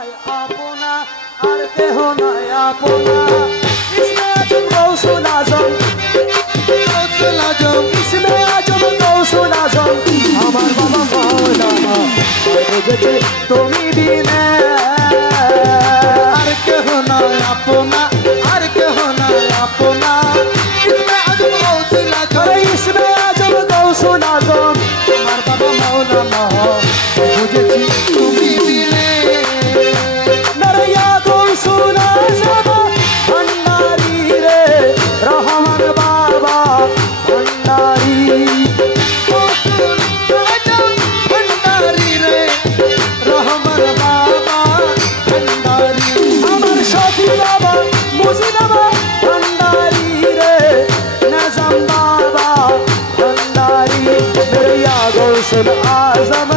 নাই আপনা আর কেহ নাই আপনা ইসমে আজম গৌসুল আজম ইসমে আজম গৌসুল আজম আমার বাবা মৌলানা বুঝেছি তুমি বিনে আর কেহ নাই আপনা আর কেহ নাই আপনা ইসমে আজম গৌসুল আজম ইসমে আজম গৌসুল আজম আমার বাবা মৌলানা বুঝেছি তুমি বিনে নরয়া গৌসুল আজম ভণ্ডারি রে রহমান বাবা ভণ্ডারি গৌসুল আজম ভণ্ডারি রে রহমান বাবা ভণ্ডারি আমার শফি বাবা মুজিদাবা ভণ্ডারি রে নজম বাবা ভণ্ডারি নরয়া গৌসুল আজম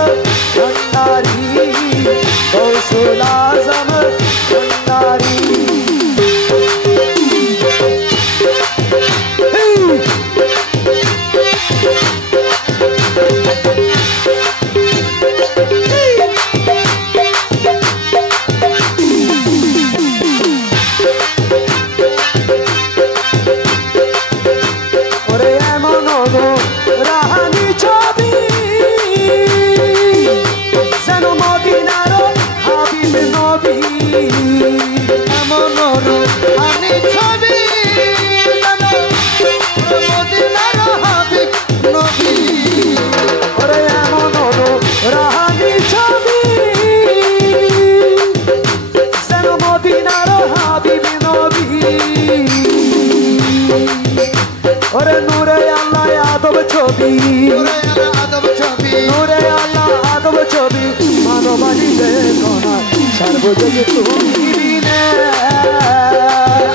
ভণ্ডারি গৌসুল আজম ভণ্ডারি ওরে এমন গো রাহানি ছবি যেন মদিনার হাবিব নবী এমন আমি ছবি মদিনার হাবিব নবী ওরে এমন গো রাহানি ছবি যেন মদিনার হাবিব নবী ওরে নূরে আল্লাহ আদব ছবি আদব ছবি নূরে আল্লাহ আদব ছবি মানবানি বেদনা সর্বযোগে তুমি বিনে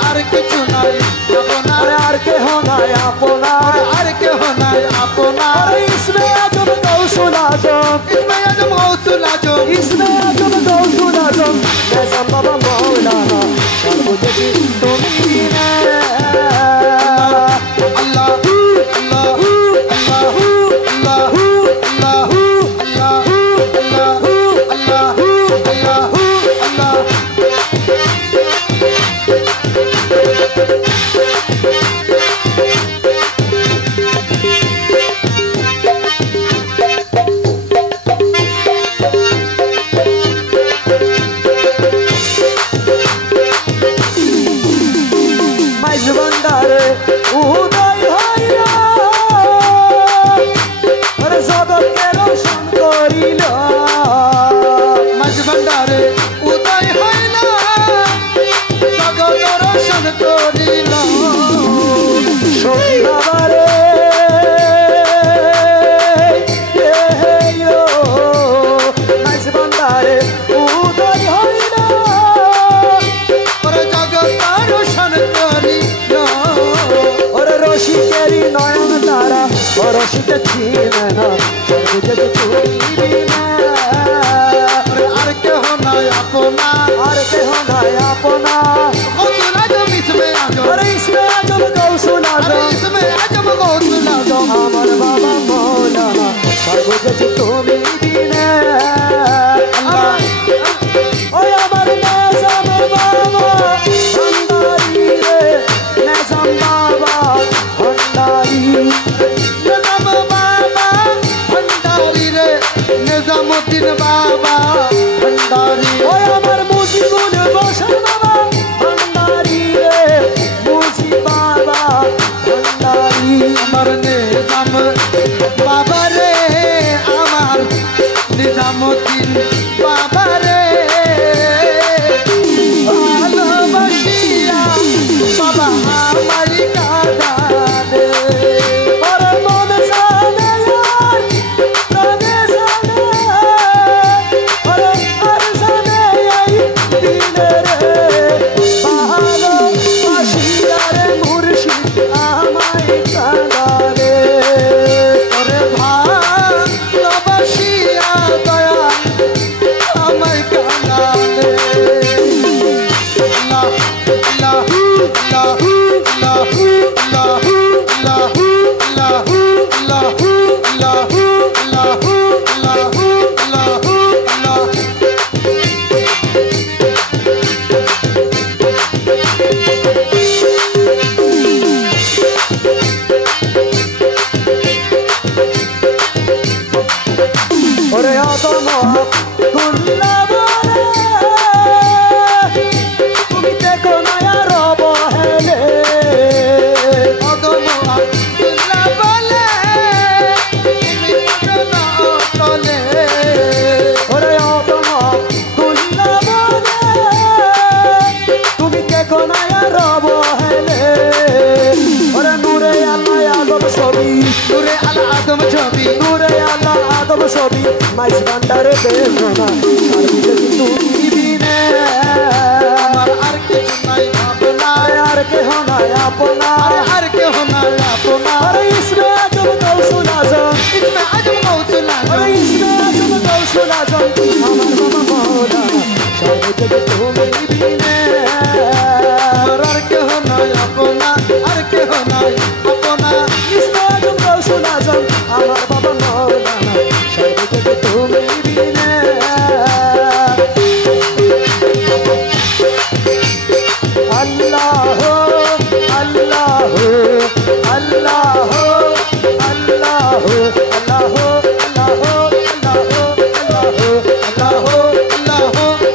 আর কিছু নাই আপনার আরে আর কেহ নাই আপনার আর কেহ নাই আপনার আরে ইসমে আজম গৌসুল আজম ইসমে আজম গৌসুল আজম ইসমে আজম গৌসুল আজম নেজাম বাবা মৌলানা সর্বযোগে তুমি বিনে আল্লাহ আল্লাহ আল্লাহ আল্লাহ আল্লাহ আল্লাহ আল্লাহ আল্লাহ আল্লাহ মাইজ ভান্ডারে উদয় হইয়া আরে জগৎকে রোশন করিল মাঝ ভান্ডারে উদয় হইল জগৎ রোশন করিল সখী বাবারে মাইজ ভান্ডারে উদয় হইল ওরে জগৎ রোশন করিল ওরে রসিকেরই নয়ন তারা ও রসিকে চিনে না সর্বজগ তুমি বিনা ওরে আর কেহ নাই আপনা আর কেহ নাই আপনা গৌসুল আজম ইসমে আজম আরে ইসমে আজম গৌসুল আরে আজম ইসমে আজম গৌসুল আজম আমার বাবা মৌলানা সর্বজগ তুমি বিনা ওই আমার নেজাম বাবা ভণ্ডারি রে নেজাম বাবা ভণ্ডারি নিজাম বাবা ভণ্ডারি রে নিজামুদ্দিন বাবা ভণ্ডারি ওই আমার মুজিবুল বসর বাবা ভণ্ডারি রে মুজি বাবা ভণ্ডারি আমার নিজাম বাবা রে আমার নিজামুদ্দিন বাবা রে ভালোবাসিয়া বাবা আমারই কাঁদানে ওরে মন জানে আর প্রাণে জানে ওরে আর জানে এই দিনে রে ভালোবাসিয়া রে মুর্শিদ আমায় কাঁদানে ওরে ভালোবাসিয়া দয়া আমায় কাঁদানে আল্লাহ আল্লাহ আল্লাহ আল্লাহ আল্লাহ আল্লাহ আল্লাহ আল্লাহ আল্লাহ আল্লাহ আল্লাহ আল্লাহ ছবি মাইজ ভান্ডারে বেদনা আর বুঝে তুমি বিনে আমার আর কিছু নাই ভাবনা আর কেহ নাই আপনা আর কেহ নাই আপনা अरे इसमें आजम गौसुल आजम इसमें आजम गौसुल आजम अरे इसमें आजम गौसुल आजम हमार बाबा मौलाना सब जग तुम्हें बिने আর কেহ নাই আপনা আর কেহ নাই আপনা इसमें आजम गौसुल आजम हमार बाबा मौलाना सब जग तुम्हें बिने अल्लाह हो अल्लाह हो अल्लाह हो अल्लाह हो अल्लाह हो अल्लाह हो अल्लाह हो अल्लाह हो আল্লাহ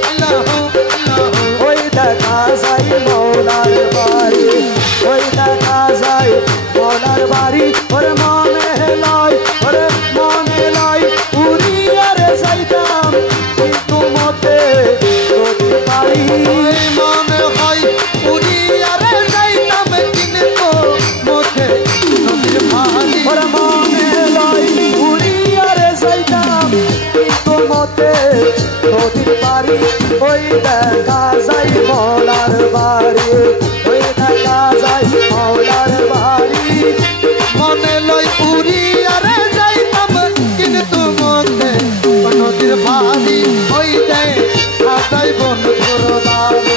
আল্লাহ আল্লাহ ওই দেখা যায় মৌলার বাড়ি ওই দেখা যায় মৌলার বাড়ি ওরে মনে লাই উড়িয়া রে যাইতাম কিন্তু মতে নদী পাড়ি ওই মনে হয় উড়িয়ারে যাইতাম কিন্তু মধ্যে নদীর পানি ওরে মনে লাই উড়িয়া রে যাইতাম কিন্তু মতে নদীর পাড়ি ওই দেখা যায় মৌলার বাড়ি ওই দেখা যায় মৌলার বাড়ি মনে লই উড়িয়ারে যাইতাম কিন্তু মধ্যে নদীর পানি ওই দেয় আদাই বন্ধুর বাড়ি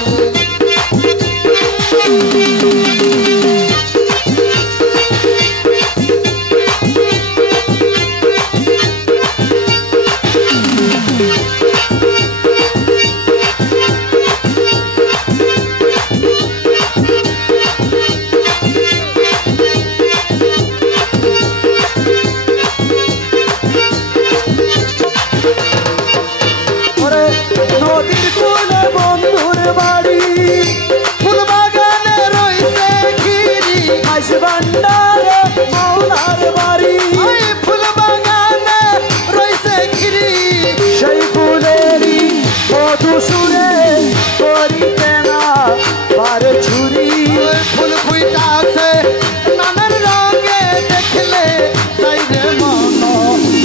ওরে নদীর কোলে বন্ধুর বাড়ি ফুল বাগানে রইছে ঘিরি মাইজ ভান্ডারে মৌলার বাড়ি ওই ফুল বাগানে রইছে ঘিরি সেই ফুলেরই মধু সুরে করিতে না পারে ছুরি ওই ফুল ফুইটা আছে নানান রঙে দেখলে তাই রে মন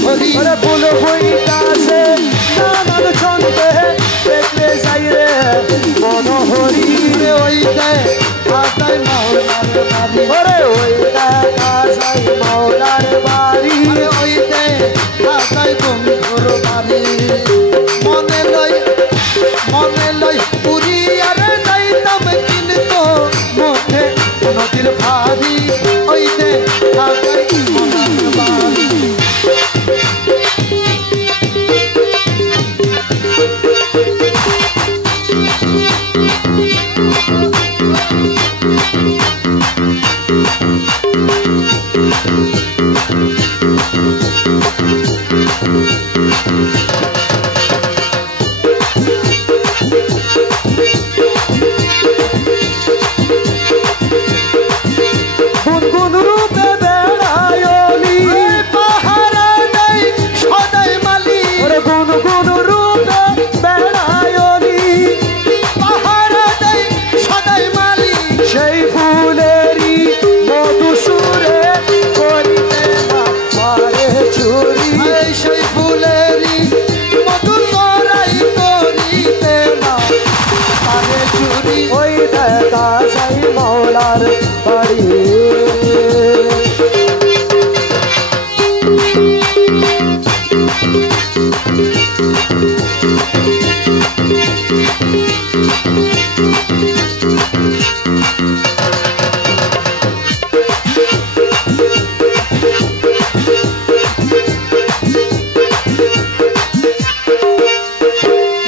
হরি ওরে ফুল বইতাছে নানান ছন্দে দেখলে যাই রে মনোহরি ওই দে আদাই মাওলার বাড়ি ওরে ওই দেখা যায় মৌলার বাড়ি ওই দে আদাই বন্ধুর বাড়ি মনে লই উড়িয়ারে যাইতাম কিন্তু মধ্যে নদীর ভারি ওই দে আদাই মাওলার বাড়ি গুনগুন রূপে বেড়ায়লি পাহারা দেই সদাই মালি ওরে গুনগুন রূপে বেড়ায়লি পাহারা দেই সদাই মালি সেই ফুলেরই মধু সুরে করিতে না পারে চুরি এই সেই ফুলেরই মধু চোরাই করিতে না পারে চুরি ওই দেখা যায় মৌলার বাড়ি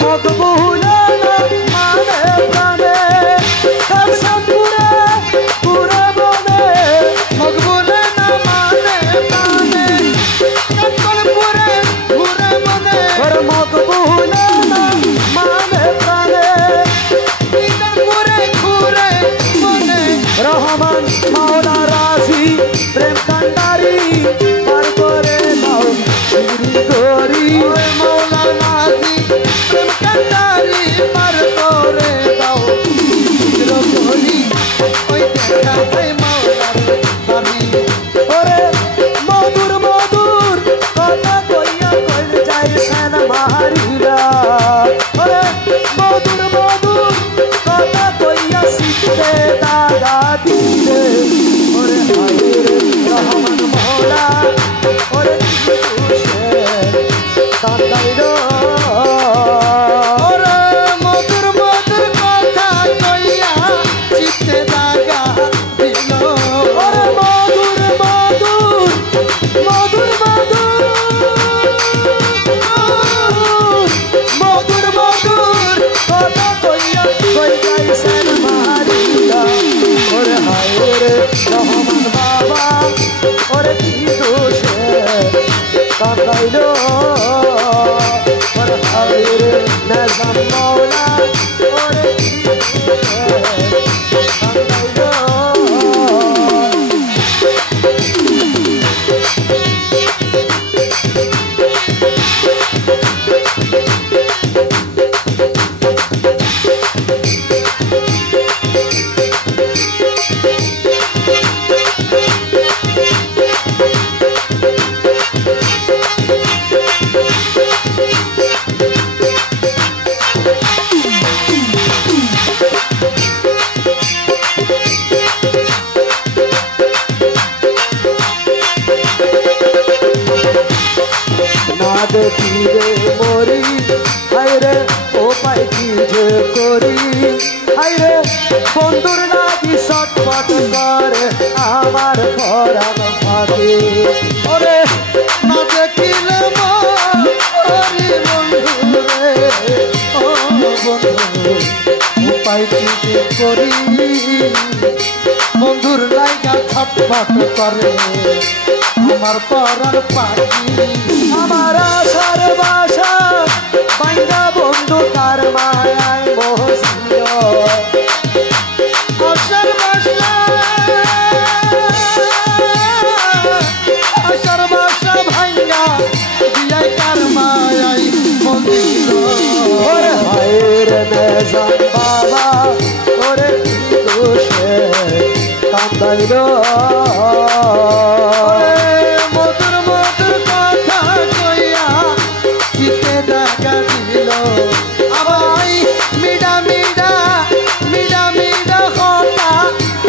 মকবুলে না মানে প্রাণে দর্শন পুরে পুরে বনে মকবুলে না মানে প্রাণে কাকল পুরে ঘুরে মনে ওর মকবুলে না মানে প্রাণে কাকল পুরে ঘুরে মনে রহমান মাওলা রাজি প্রেম কান্ডারি পার করে দাও শিরি গরি ওই মৌলা নাজি প্রেম কান্ডারি পার করে দাও চিরকলি ওই দেখা যায় মৌলার বাড়ি ওরে মধুর মধুর কথা কইয়া কইয়া মধুর মধুর কথা কইয়া সিটে দাগা দিলে ওরে হায় রে রহমান মৌলা ওরে খুশে কান্দাইলো ওরে মধুর মধুর কথা কইয়া চিতে দাগা দিল ওরে মধুর মধুর মধুর মধুর মধুর মধুর কথা কইয়া কই গাইছেন মারিয়া ওরে হায় রে রহমান বাবা ওরে কি দোষে কান্দাইলো ওরে হায় রে নিজাম মাওলা ওরে কি দোষে কান্দাইলো দেখিরে মরি হায়রে ও পাই কি যে করি হায়রে বন্ধুর লাগি ছটফট করে আমার পরাণ ফাঁকে ওরে না দেখিলে মরি বন্ধু রে ও বন্ধু উপায় কি যে করি বন্ধুর লাইগা ছটফট করে আমার পরার পাখি আমার আশার বাসা বাইঙ্গা বন্ধু তার মায়ায় মোহছিল আশার বাসা ভাঙ্গা দিয়াই কার মায়াই মন্দির ওরে হায়ের নিজাম বাবা ওরে কি দোষে কান্দাইলো মধুর মধুর কথা কইয়া চিতে দাগা দিল আবাই মিডা মিডা মিডা মিডা কথা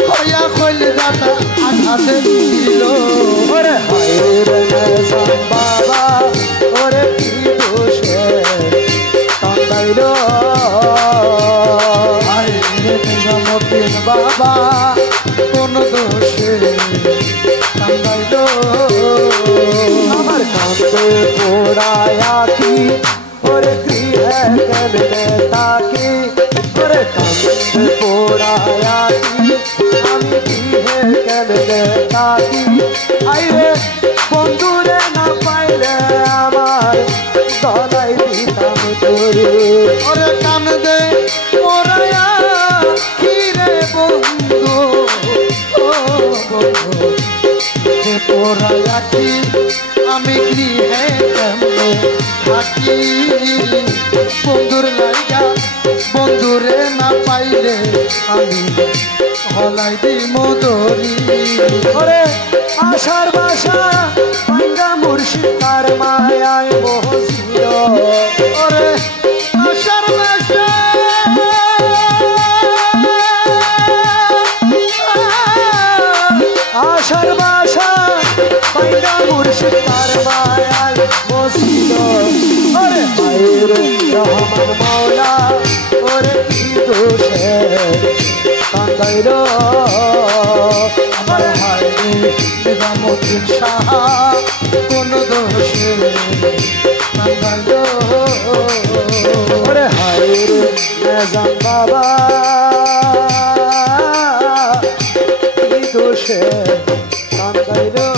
হইয়া কইল দাতা আঘাতে দিল ওরে হায়ের নিজাম বাবা ওরে কি দোষে কান্দাইলো নিজামুদ্দিন বাবা কোন দোষে কান্দাইল আমার কান্দে পোড়ায়া কি ওরে গৃহে কেমনে তাকি ওরে কান্দে পোড়ায়া কি আমি গৃহে কেমনে তাকি আইরে বন্ধুরে না পাইলে আমার গলায় দিতাম তোরে ওরে কান্দে পোড়ায়া কিরে বন্ধু ও বন্ধু যে পোড়ায়া কি আমি গৃহে কেমনে থাকি বন্ধুর লাইগা বন্ধুরে না পাইলে আমি হলাই দি মদরি ওরে আশার বাসা পাইঙ্গা মুর্শিদ তার মায়ায় মোহছিল ওরে আশার বাসা আশার বাসা পাইঙ্গা মুর্শিদ তার মায়ায় মোহছিল ওরে মায়ের রহমান মাওলা ওরে কি দোষে কান্দাইলো আমার হায় নিজামুদ্দিন শাহ কোন দোষে কান্দাইল ওরে হায় রে নিজাম বাবা কি দোষে কান্দাইলো